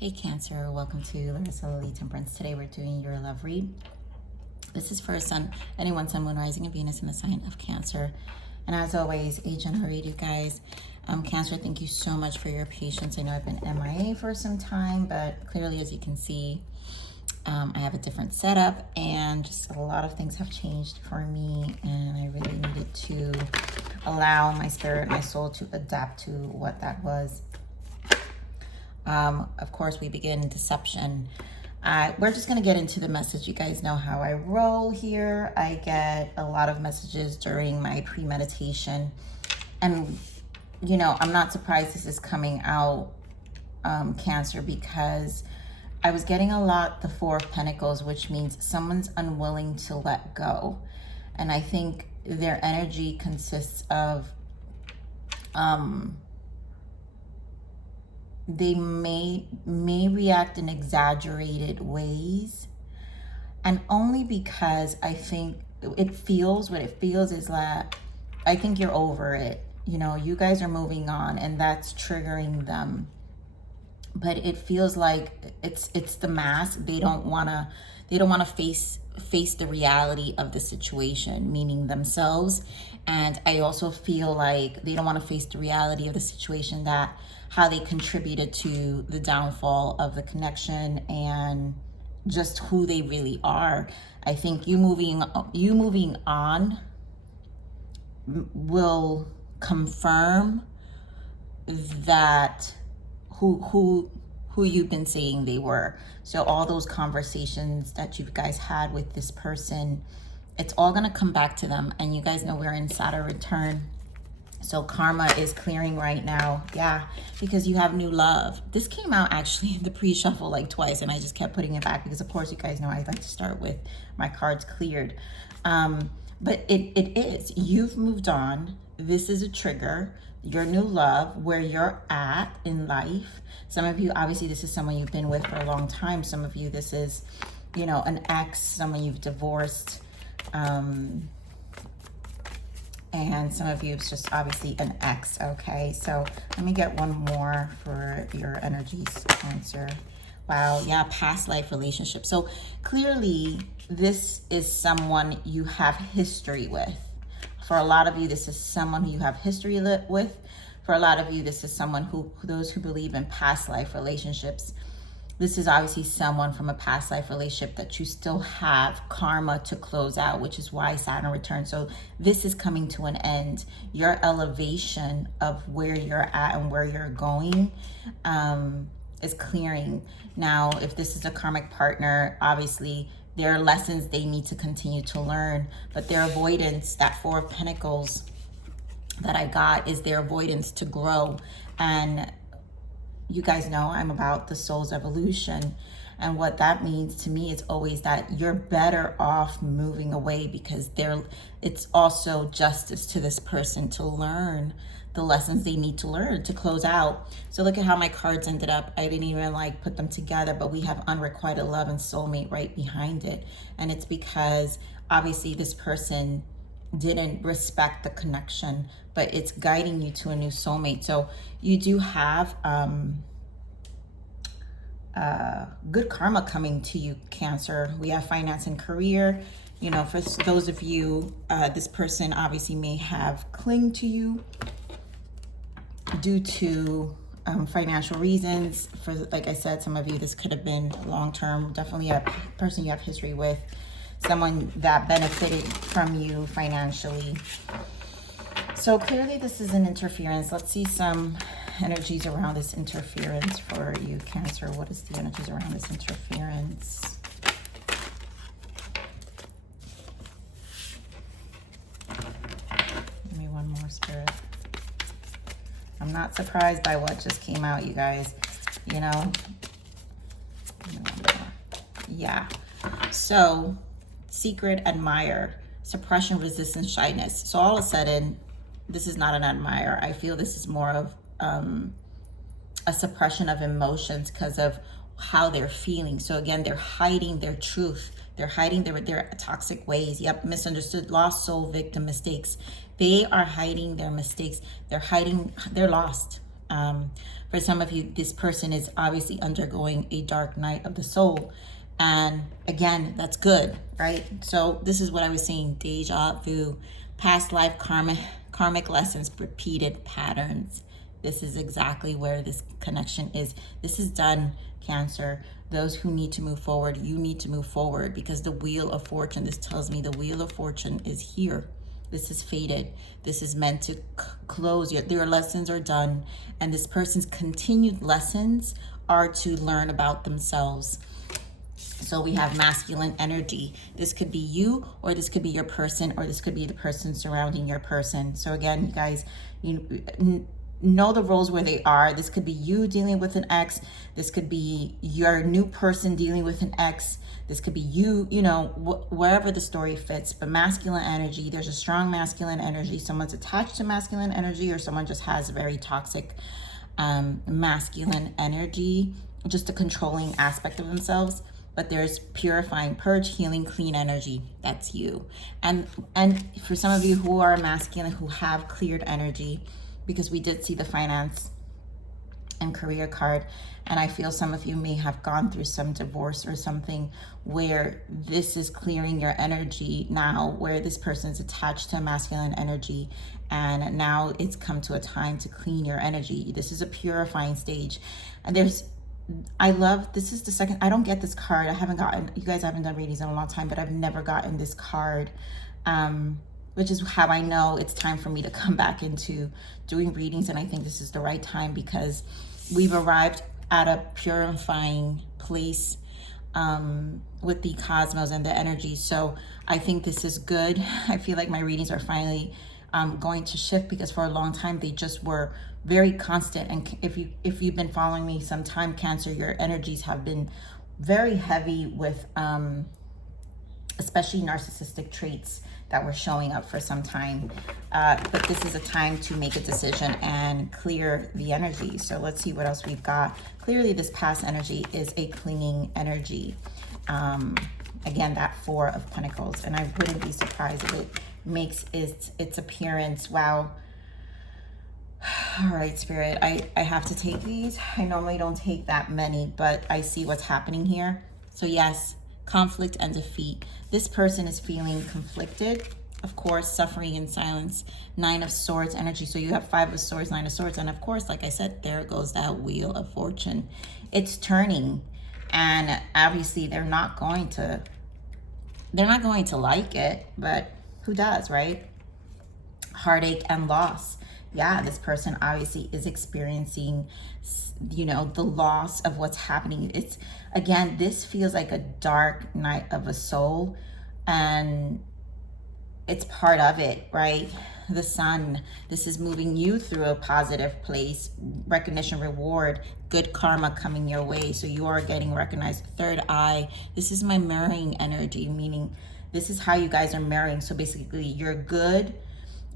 Hey Cancer, welcome to Larissa Lily Temperance. Today we're doing your love read. This is for anyone, Sun, Moon, Rising, and Venus in the sign of Cancer. And as always, a general read, you guys. Cancer, thank you so much for your patience. I know I've been MIA for some time, but clearly, as you can see, I have a different setup and just a lot of things have changed for me, and I really needed to allow my spirit, my soul to adapt to what that was. Of course, we begin deception. We're just going to get into the message. You guys know how I roll here. I get a lot of messages during my premeditation. And, you know, I'm not surprised this is coming out, Cancer, because I was getting a lot the Four of Pentacles, which means someone's unwilling to let go. And I think their energy consists of... they may react in exaggerated ways, and only because I think what it feels is that I think you're over it. You know, you guys are moving on, and that's triggering them. But it feels like it's the mask. They don't wanna face the reality of the situation, meaning themselves. And I also feel like they don't want to face the reality of the situation, that how they contributed to the downfall of the connection and just who they really are. I think you moving on will confirm that who you've been saying they were. So all those conversations that you guys had with this person, it's all going to come back to them. And you guys know we're in Saturn return. So karma is clearing right now. Yeah, because you have new love. This came out actually in the pre-shuffle like twice, and I just kept putting it back because, of course, you guys know I like to start with my cards cleared. But it is. You've moved on. This is a trigger. Your new love, where you're at in life. Some of you, obviously, this is someone you've been with for a long time. Some of you, this is, you know, an ex, someone you've divorced. And some of you, it's just obviously an ex, okay? So let me get one more for your energies, Cancer. Wow, yeah, past life relationship. So clearly, this is someone you have history with. For a lot of you, this is someone who you have history with. For a lot of you, this is someone those who believe in past life relationships. This is obviously someone from a past life relationship that you still have karma to close out, which is why Saturn returns. So this is coming to an end. Your elevation of where you're at and where you're going is clearing. Now, if this is a karmic partner, obviously there are lessons they need to continue to learn, but their avoidance, that Four of Pentacles that I got, is their avoidance to grow. And you guys know I'm about the soul's evolution. And what that means to me is always that you're better off moving away, because it's also justice to this person to learn the lessons they need to learn to close out. So look at how my cards ended up. I didn't even like put them together, but we have unrequited love and soulmate right behind it. And it's because obviously this person didn't respect the connection, but it's guiding you to a new soulmate. So you do have good karma coming to you, Cancer. We have finance and career. You know, for those of you, this person obviously may have clung to you due to financial reasons. For, like I said, some of you, this could have been long-term. Definitely a person you have history with, someone that benefited from you financially. So clearly this is an interference. Let's see some energies around this interference for you, Cancer. What is the energies around this interference? Give me one more, Spirit. I'm not surprised by what just came out, you guys. You know? Yeah. So, secret, admire, suppression, resistance, shyness. So all of a sudden, this is not an admire. I feel this is more of a suppression of emotions because of how they're feeling. So again, they're hiding their truth. They're hiding their toxic ways. Yep, misunderstood, lost soul, victim, mistakes. They are hiding their mistakes. They're lost. For some of you, this person is obviously undergoing a dark night of the soul. And again, that's good, right? So this is what I was saying, deja vu, past life karmic lessons, repeated patterns. This is exactly where this connection is. This is done, Cancer. Those who need to move forward, you need to move forward, because the Wheel of Fortune, this tells me the Wheel of Fortune is here. This is fated. This is meant to close. Your lessons are done. And this person's continued lessons are to learn about themselves. So we have masculine energy. This could be you, or this could be your person, or this could be the person surrounding your person. So again, you guys, you know the roles where they are. This could be you dealing with an ex. This could be your new person dealing with an ex. This could be you, wherever the story fits. But masculine energy, there's a strong masculine energy. Someone's attached to masculine energy, or someone just has a very toxic masculine energy, just a controlling aspect of themselves. But there's purifying, purge, healing, clean energy. That's you. And for some of you who are masculine, who have cleared energy, because we did see the finance and career card, and I feel some of you may have gone through some divorce or something where this is clearing your energy now, where this person is attached to masculine energy, and now it's come to a time to clean your energy. This is a purifying stage. And I love, this is the second, I don't get this card. I haven't gotten, you guys haven't done readings in a long time, but I've never gotten this card, which is how I know it's time for me to come back into doing readings. And I think this is the right time, because we've arrived at a purifying place with the cosmos and the energy. So I think this is good. I feel like my readings are finally going to shift, because for a long time they just were very constant. And if you've been following me some time, Cancer, your energies have been very heavy with especially narcissistic traits that were showing up for some time. But this is a time to make a decision and clear the energy. So let's see what else we've got. Clearly this past energy is a clinging energy. Again, that Four of Pentacles, and I wouldn't be surprised if it makes its appearance. Wow. All right, Spirit, I have to take these. I normally don't take that many, but I see what's happening here. So yes, conflict and defeat. This person is feeling conflicted, of course, suffering in silence. Nine of Swords energy. So you have Five of Swords, Nine of Swords, and of course, like I said, there goes that Wheel of Fortune. It's turning, and obviously they're not going to like it, but who does, right? Heartache and loss. Yeah, this person obviously is experiencing, the loss of what's happening. It's, again, this feels like a dark night of a soul, and it's part of it, right? The Sun, this is moving you through a positive place, recognition, reward, good karma coming your way. So you are getting recognized. Third eye, this is my mirroring energy, meaning this is how you guys are mirroring. So basically you're good.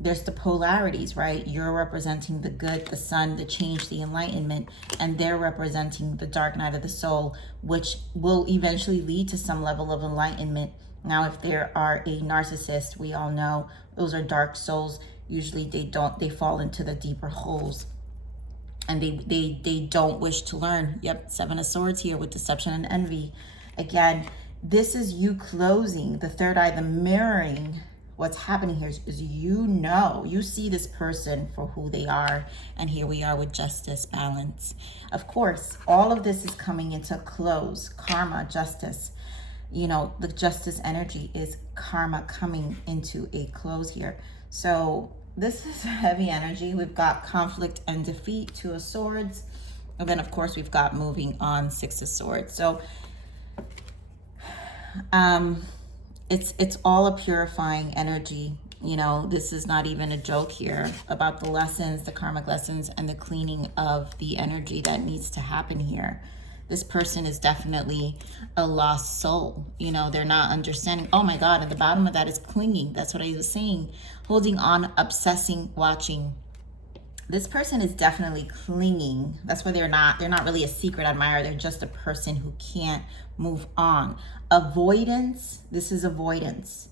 There's the polarities, right? You're representing the good, the sun, the change, the enlightenment, and they're representing the dark night of the soul, which will eventually lead to some level of enlightenment. Now, if there are a narcissist, we all know those are dark souls. Usually they fall into the deeper holes, and they don't wish to learn. Yep, Seven of Swords here with deception and envy. Again, this is you closing the third eye, the mirroring. What's happening here is you see this person for who they are. And here we are with justice, balance. Of course, all of this is coming into close. Karma, justice. The justice energy is karma coming into a close here. So this is heavy energy. We've got conflict and defeat, Two of Swords. And then, of course, we've got moving on, Six of Swords. So it's all a purifying energy. This is not even a joke here about the lessons, the karmic lessons, and the cleaning of the energy that needs to happen here. This person is definitely a lost soul. They're not understanding. Oh my God, at the bottom of that is clinging. That's what I was saying. Holding on, obsessing, watching. This person is definitely clinging. That's why they're not really a secret admirer. They're just a person who can't move on. Avoidance. This is avoidance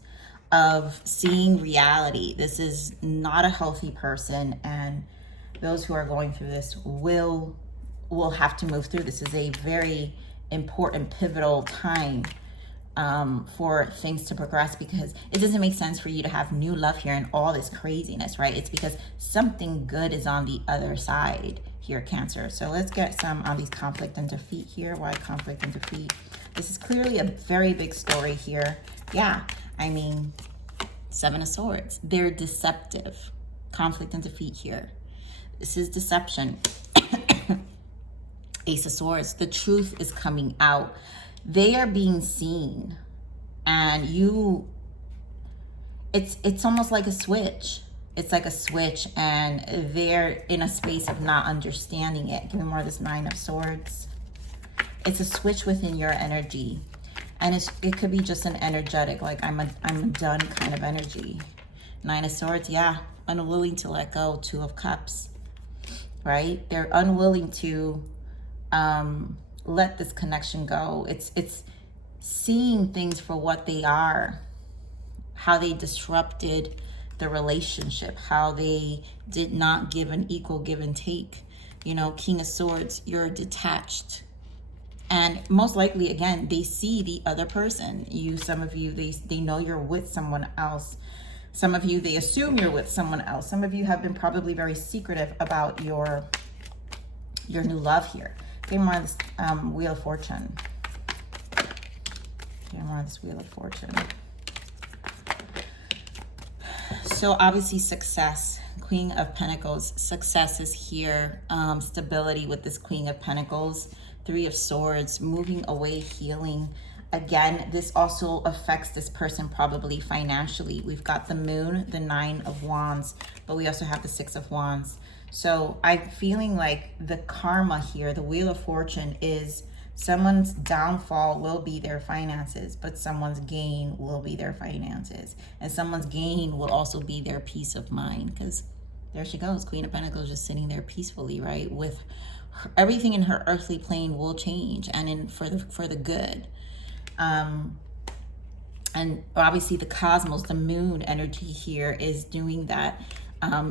of seeing reality. This is not a healthy person. And those who are going through this will have to move through. This is a very important, pivotal time for things to progress, because it doesn't make sense for you to have new love here and all this craziness, right? It's because something good is on the other side here, Cancer. So let's get some on these conflict and defeat here. Why conflict and defeat? This is clearly a very big story here. Yeah, I mean, Seven of Swords. They're deceptive. Conflict and defeat here. This is deception. Ace of Swords. The truth is coming out. They are being seen, and it's almost like a switch. It's like a switch, and they're in a space of not understanding it. Give me more of this Nine of Swords. It's a switch within your energy, and it could be just an energetic, like I'm done kind of energy. Nine of Swords, yeah, unwilling to let go. Two of Cups, right? They're unwilling to let this connection go. It's seeing things for what they are, how they disrupted the relationship, how they did not give an equal give and take. You know, King of Swords, you're detached. And most likely, again, they see the other person. Some of you, they know you're with someone else. Some of you, they assume you're with someone else. Some of you have been probably very secretive about your new love here. Give me more of this Wheel of Fortune. Give me more of this Wheel of Fortune. So obviously success. Queen of Pentacles. Success is here. Stability with this Queen of Pentacles. Three of Swords. Moving away, healing. Again, this also affects this person probably financially. We've got the Moon, the Nine of Wands, but we also have the Six of Wands. So I'm feeling like the karma here, the Wheel of Fortune, is someone's downfall will be their finances, but someone's gain will be their finances. And someone's gain will also be their peace of mind, because there she goes. Queen of Pentacles just sitting there peacefully, right? With her, everything in her earthly plane will change, and for the good. And obviously the cosmos, the moon energy here is doing that.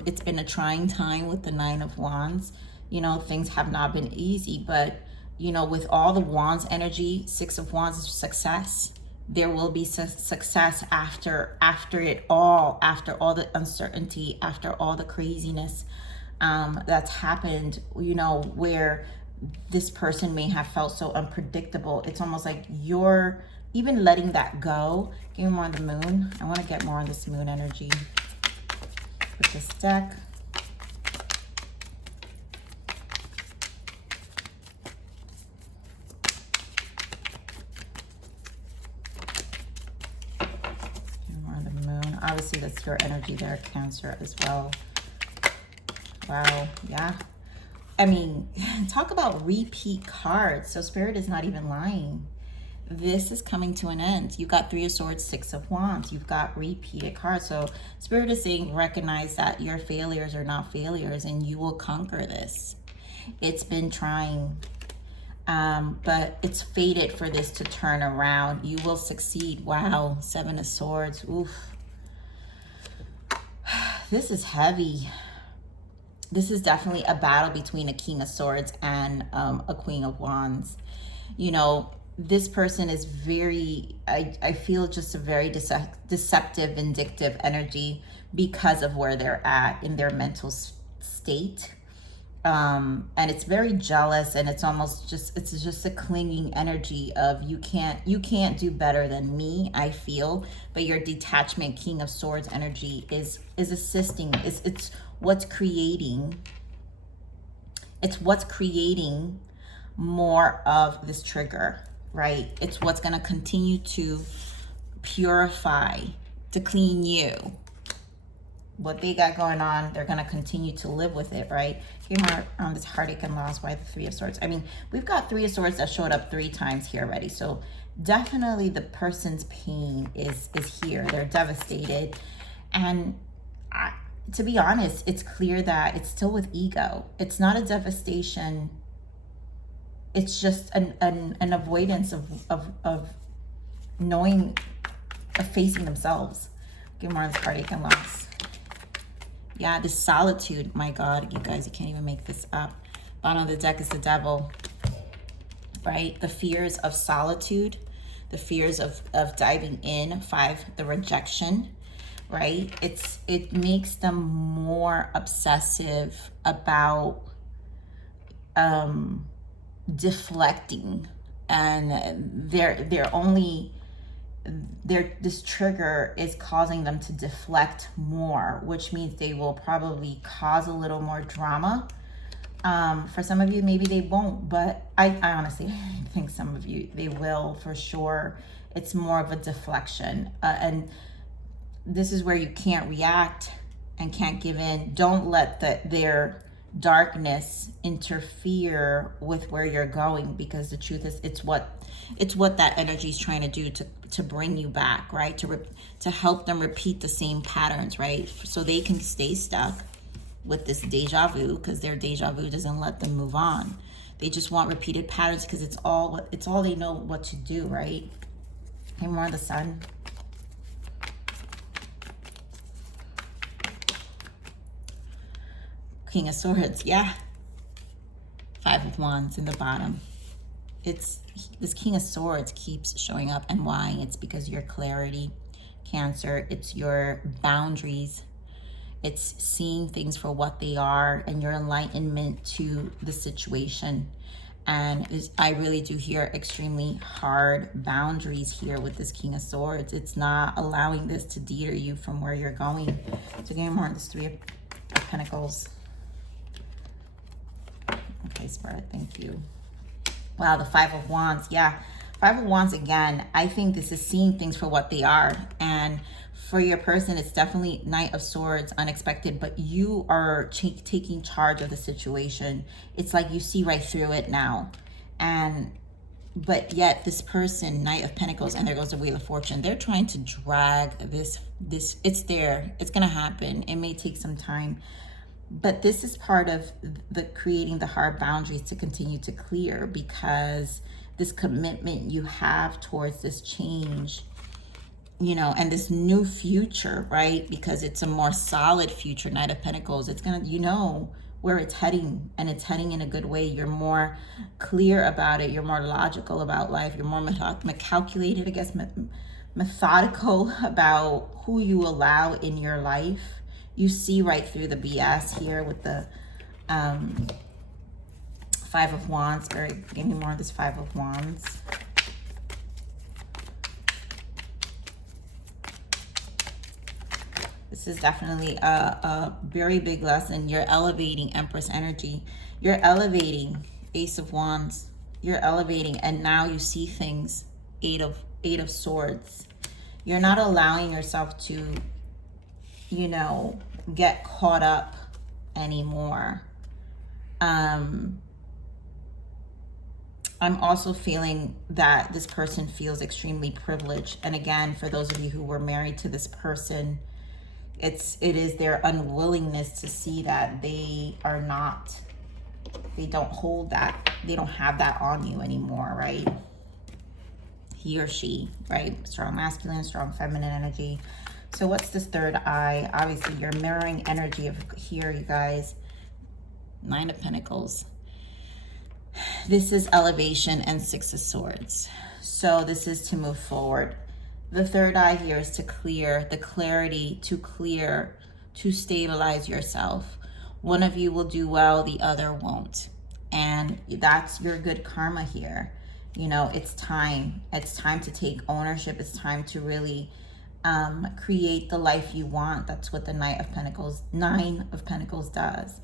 It's been a trying time with the Nine of Wands. You know, things have not been easy, but, you know, with all the Wands energy, Six of Wands is success. There will be success after it all, after all the uncertainty, after all the craziness that's happened, you know, where this person may have felt so unpredictable. It's almost like you're even letting that go. Give me more on the Moon. I want to get more on this Moon energy with this deck. Give me more on the Moon. Obviously, that's your energy there, Cancer, as well. Wow, yeah. I mean, talk about repeat cards. So Spirit is not even lying. This is coming to an end. You've got Three of Swords, Six of Wands. You've got repeated cards. So Spirit is saying, recognize that your failures are not failures, and you will conquer this. It's been trying, but it's fated for this to turn around. You will succeed. Wow, Seven of Swords. Oof. This is heavy. This is definitely a battle between a King of Swords and a Queen of Wands. You know, this person is very, I feel just a very deceptive, vindictive energy because of where they're at in their mental state. And it's very jealous, and it's almost just, it's just a clinging energy of you can't do better than me, I feel. But your detachment, King of Swords energy is assisting. It's what's creating. It's what's creating more of this trigger, right? It's what's going to continue to purify, to clean you. What they got going on, they're going to continue to live with it, right? Here on this heartache and loss, why the Three of Swords? I mean, we've got Three of Swords that showed up 3 times here already. So definitely the person's pain is here. They're devastated. And to be honest, it's clear that it's still with ego. It's not a devastation. It's just an avoidance of knowing, of facing themselves. Give more on this heartache and loss. Yeah, the solitude. My God, you guys, you can't even make this up. Bottom of the deck is the devil, right? The fears of solitude, the fears of diving in. 5, the rejection, right? It makes them more obsessive about deflecting, and this trigger is causing them to deflect more, which means they will probably cause a little more drama. For some of you, maybe they won't, but I honestly think some of you, they will for sure. It's more of a deflection. And this is where you can't react and can't give in. Don't let their darkness interfere with where you're going, because the truth is, it's what that energy is trying to do to bring you back, right? To help them repeat the same patterns, right? So they can stay stuck with this deja vu, because their deja vu doesn't let them move on. They just want repeated patterns because it's all they know what to do, right? Okay, more of the Sun. King of Swords, yeah. 5 of Wands in the bottom. It's this King of Swords keeps showing up, and why? It's because your clarity, Cancer. It's your boundaries. It's seeing things for what they are, and your enlightenment to the situation. And I really do hear extremely hard boundaries here with this King of Swords. It's not allowing this to deter you from where you're going. So getting more on this 3 of Pentacles. Okay, Spirit, thank you. Wow, the 5 of Wands. Yeah, 5 of Wands again. I think this is seeing things for what they are. And for your person, it's definitely Knight of Swords, unexpected, but you are taking charge of the situation. It's like you see right through it now. But yet this person, Knight of Pentacles, and there goes the Wheel of Fortune, they're trying to drag this, it's there. It's going to happen. It may take some time. But this is part of the creating the hard boundaries to continue to clear, because this commitment you have towards this change, you know, and this new future, right? Because it's a more solid future, Knight of Pentacles. It's going to, you know, where it's heading, and it's heading in a good way. You're more clear about it. You're more logical about life. You're more calculated, I guess, methodical about who you allow in your life. You see right through the BS here with the 5 of Wands. Give me more of this 5 of Wands. This is definitely a very big lesson. You're elevating Empress energy. You're elevating Ace of Wands. You're elevating, and now you see things. 8 of Swords. You're not allowing yourself to, you know, get caught up anymore. I'm also feeling that this person feels extremely privileged. And again, for those of you who were married to this person, it is their unwillingness to see that they don't hold that, they don't have that on you anymore, right? He or she, right? Strong masculine, strong feminine energy. So what's this third eye? Obviously, you're mirroring energy of here, you guys. 9 of Pentacles. This is elevation and 6 of Swords. So this is to move forward. The third eye here is to clear, the clarity to clear, to stabilize yourself. One of you will do well, the other won't. And that's your good karma here. You know, it's time. It's time to take ownership. It's time to really create the life you want. That's what the 9 of Pentacles does.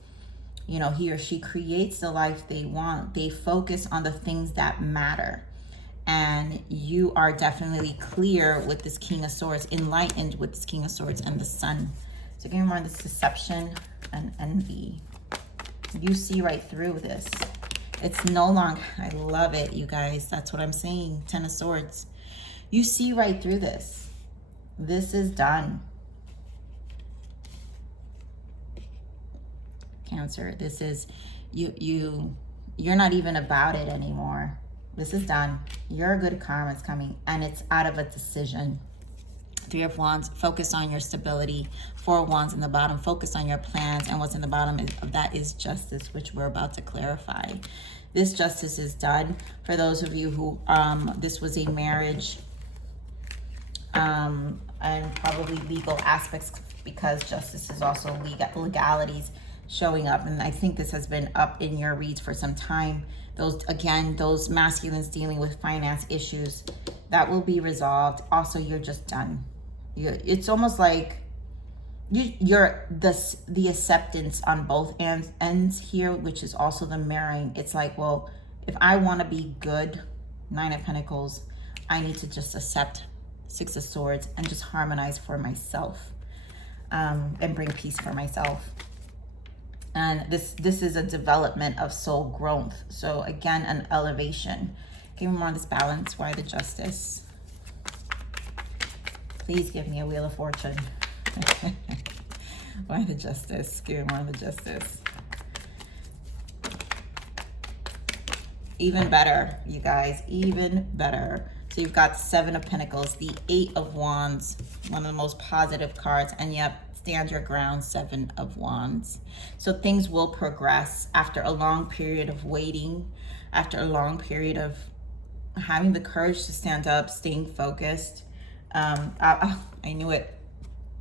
You know, he or she creates the life they want. They focus on the things that matter. And you are definitely clear with this King of Swords, enlightened with this King of Swords and the Sun. So give me more of this deception and envy. You see right through this. It's no longer, I love it, you guys. That's what I'm saying. 10 of Swords. You see right through this. This is done. Cancer, this is, you're not even about it anymore. This is done. Your good karma is coming, and it's out of a decision. Three of Wands, focus on your stability. Four of Wands in the bottom, focus on your plans. And what's in the bottom of that is justice, which we're about to clarify. This justice is done. For those of you who, this was a marriage and probably legal aspects, because justice is also legalities showing up. And I think this has been up in your reads for some time. Those, again, those masculines dealing with finance issues, that will be resolved. Also, you're just done. It's almost like you're the acceptance on both ends here, which is also the mirroring. It's like, well, if I want to be good, Nine of Pentacles, I need to just accept Six of Swords and just harmonize for myself, and bring peace for myself. And this is a development of soul growth. So again, an elevation. Give me more of this balance. Why the Justice? Please give me a Wheel of Fortune. Why the Justice? Give me more of the Justice. Even better, you guys. Even better. So you've got Seven of Pentacles, the Eight of Wands, one of the most positive cards. And yep, stand your ground, Seven of Wands. So things will progress after a long period of waiting, after a long period of having the courage to stand up, staying focused. I knew it.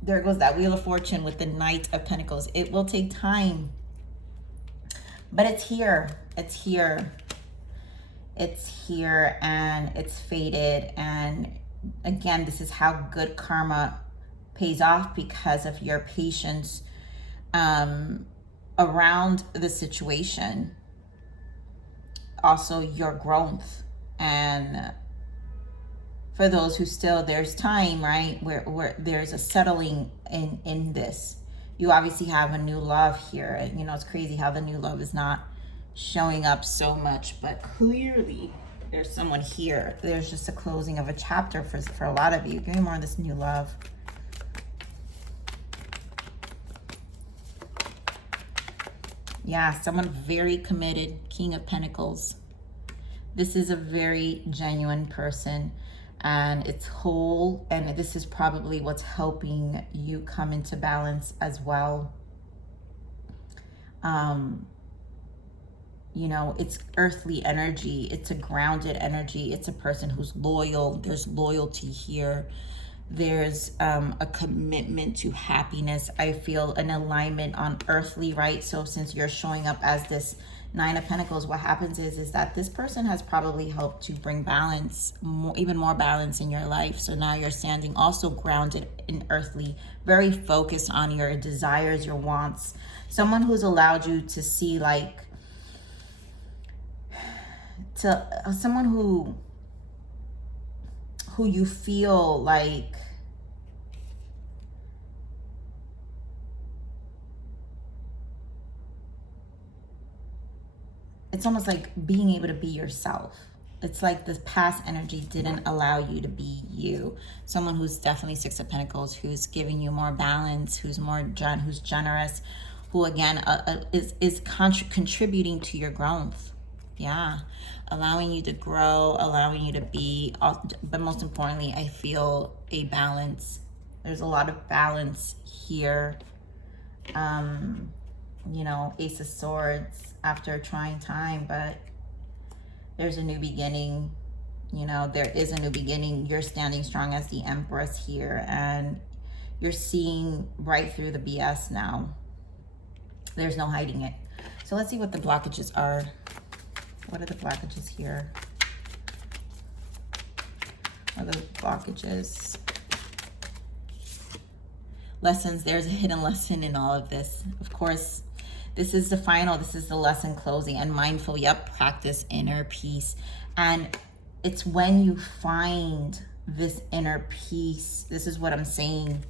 There goes that Wheel of Fortune with the Knight of Pentacles. It will take time, but it's here. It's here. It's here, and it's fated. And again, this is how good karma pays off, because of your patience around the situation. Also your growth. And for those who still, there's time, right, where there's a settling in this. You obviously have a new love here. And you know, it's crazy how the new love is not showing up so much, but clearly there's someone here. There's just a closing of a chapter for a lot of you. Give me more of this new love. Yeah, someone very committed, King of Pentacles. This is a very genuine person, and it's whole, and this is probably what's helping you come into balance as well. You know, it's earthly energy. It's a grounded energy. It's a person who's loyal. There's loyalty here. There's a commitment to happiness. I feel an alignment on earthly, right? So since you're showing up as this Nine of Pentacles, what happens is that this person has probably helped to bring balance, even more balance in your life. So now you're standing also grounded in earthly, very focused on your desires, your wants. Someone who's allowed you to see, like, someone who you feel like it's almost like being able to be yourself. It's like this past energy didn't allow you to be you. Someone who's definitely Six of Pentacles, who's giving you more balance, who's who's generous, who again is contributing to your growth. Yeah, allowing you to grow, allowing you to be, but most importantly, I feel a balance. There's a lot of balance here. You know, Ace of Swords, after a trying time, but there's a new beginning. You know, there is a new beginning. You're standing strong as the Empress here, and you're seeing right through the BS now. There's no hiding it. So let's see what the blockages are. What are the blockages here? What are the blockages? Lessons. There's a hidden lesson in all of this. Of course, this is the final. This is the lesson closing. And mindful, yep, practice inner peace. And it's when you find this inner peace. This is what I'm saying.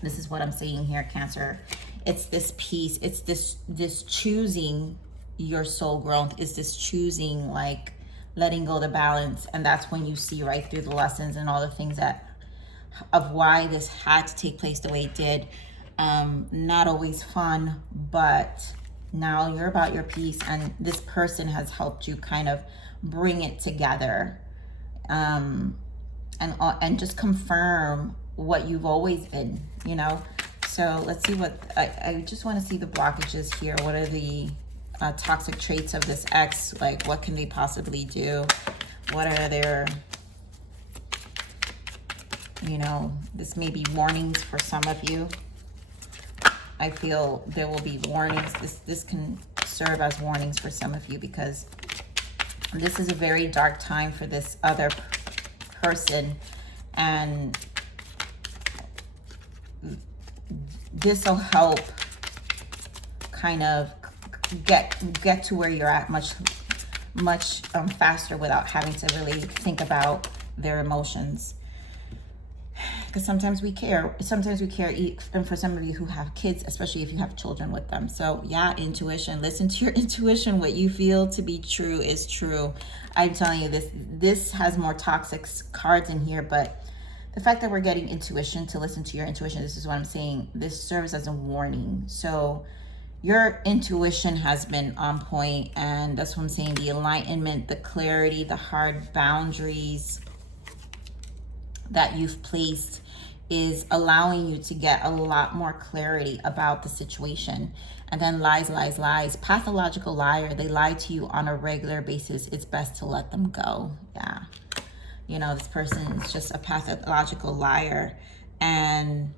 This is what I'm saying here, Cancer. It's this peace. It's this choosing your soul growth. Is this choosing, like, letting go of the balance. And that's when you see right through the lessons and all the things of why this had to take place the way it did. Not always fun, but now you're about your peace, and this person has helped you kind of bring it together. and just confirm what you've always been, you know. So let's see what I just want to see the blockages here. What are the toxic traits of this ex? Like, what can they possibly do? What are their, you know, this may be warnings for some of you. I feel there will be warnings. This can serve as warnings for some of you, because this is a very dark time for this other person, and this will help kind of get to where you're at much faster without having to really think about their emotions. Because sometimes we care, and for some of you who have kids, especially if you have children with them. So yeah, intuition, listen to your intuition. What you feel to be true is true. I'm telling you, this has more toxic cards in here, but the fact that we're getting intuition, to listen to your intuition, this is what I'm saying, this serves as a warning. So your intuition has been on point, and that's what I'm saying, the enlightenment, the clarity, the hard boundaries that you've placed is allowing you to get a lot more clarity about the situation. And then lies, pathological liar, they lie to you on a regular basis. It's best to let them go. Yeah, you know, this person is just a pathological liar, and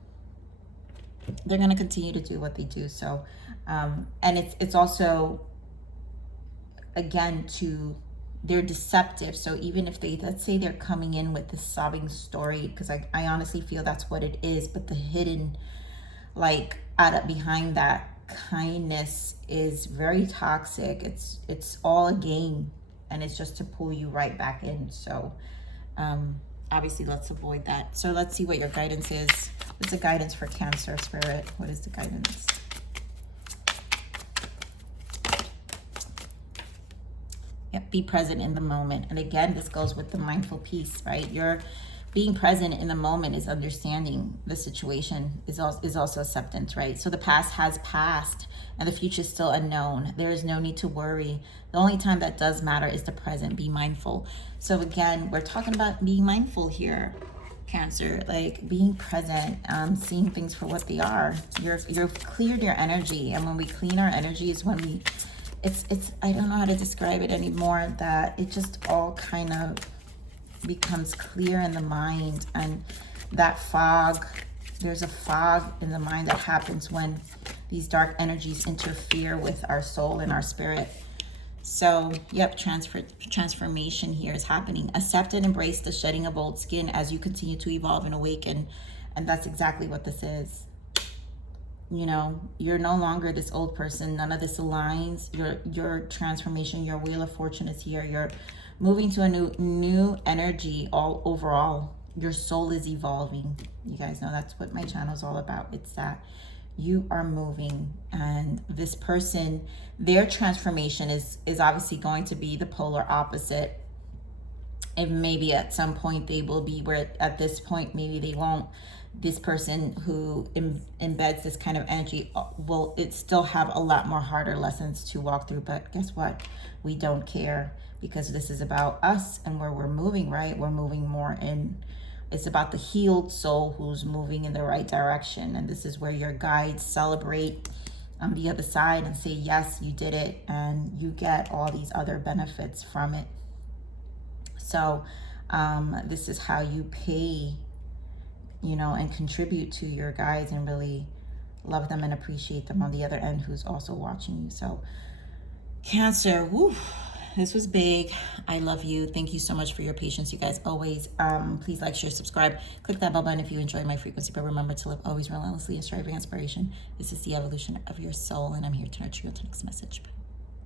they're going to continue to do what they do. So and it's also, again, they're deceptive. So even if let's say they're coming in with this sobbing story, because I honestly feel that's what it is, but the hidden, like, behind that kindness is very toxic. It's all a game, and it's just to pull you right back in. So obviously let's avoid that. So let's see what your guidance is. What's the guidance for Cancer Spirit? What is the guidance? Be present in the moment. And again, this goes with the mindful piece, right? You're being present in the moment is understanding the situation, is also acceptance, right? So the past has passed and the future is still unknown. There is no need to worry. The only time that does matter is the present. Be mindful. So again, we're talking about being mindful here, Cancer, like being present, seeing things for what they are. You've cleared your energy, and when we clean our energy is when we it's I don't know how to describe it anymore, that it just all kind of becomes clear in the mind. And that fog, there's a fog in the mind that happens when these dark energies interfere with our soul and our spirit. So yep, transformation here is happening. Accept and embrace the shedding of old skin as you continue to evolve and awaken. And that's exactly what this is. You know, you're no longer this old person. None of this aligns. Your transformation, your wheel of fortune is here. You're moving to a new energy all overall. Your soul is evolving. You guys know that's what my channel is all about. It's that you are moving, and this person, their transformation is obviously going to be the polar opposite. And maybe at some point they will be, where at this point maybe they won't. This person who embeds this kind of energy will still have a lot more harder lessons to walk through. But guess what? We don't care, because this is about us and where we're moving, right? We're moving more in, it's about the healed soul who's moving in the right direction. And this is where your guides celebrate on the other side and say, yes, you did it. And you get all these other benefits from it. So this is how you pay, you know, and contribute to your guides and really love them and appreciate them on the other end, who's also watching you. So Cancer, whew, this was big. I love you. Thank you so much for your patience, you guys. Always, please like, share, subscribe. Click that bell button if you enjoy my frequency. But remember to live always relentlessly and strive for inspiration. This is the evolution of your soul, and I'm here to nurture you. Until next message.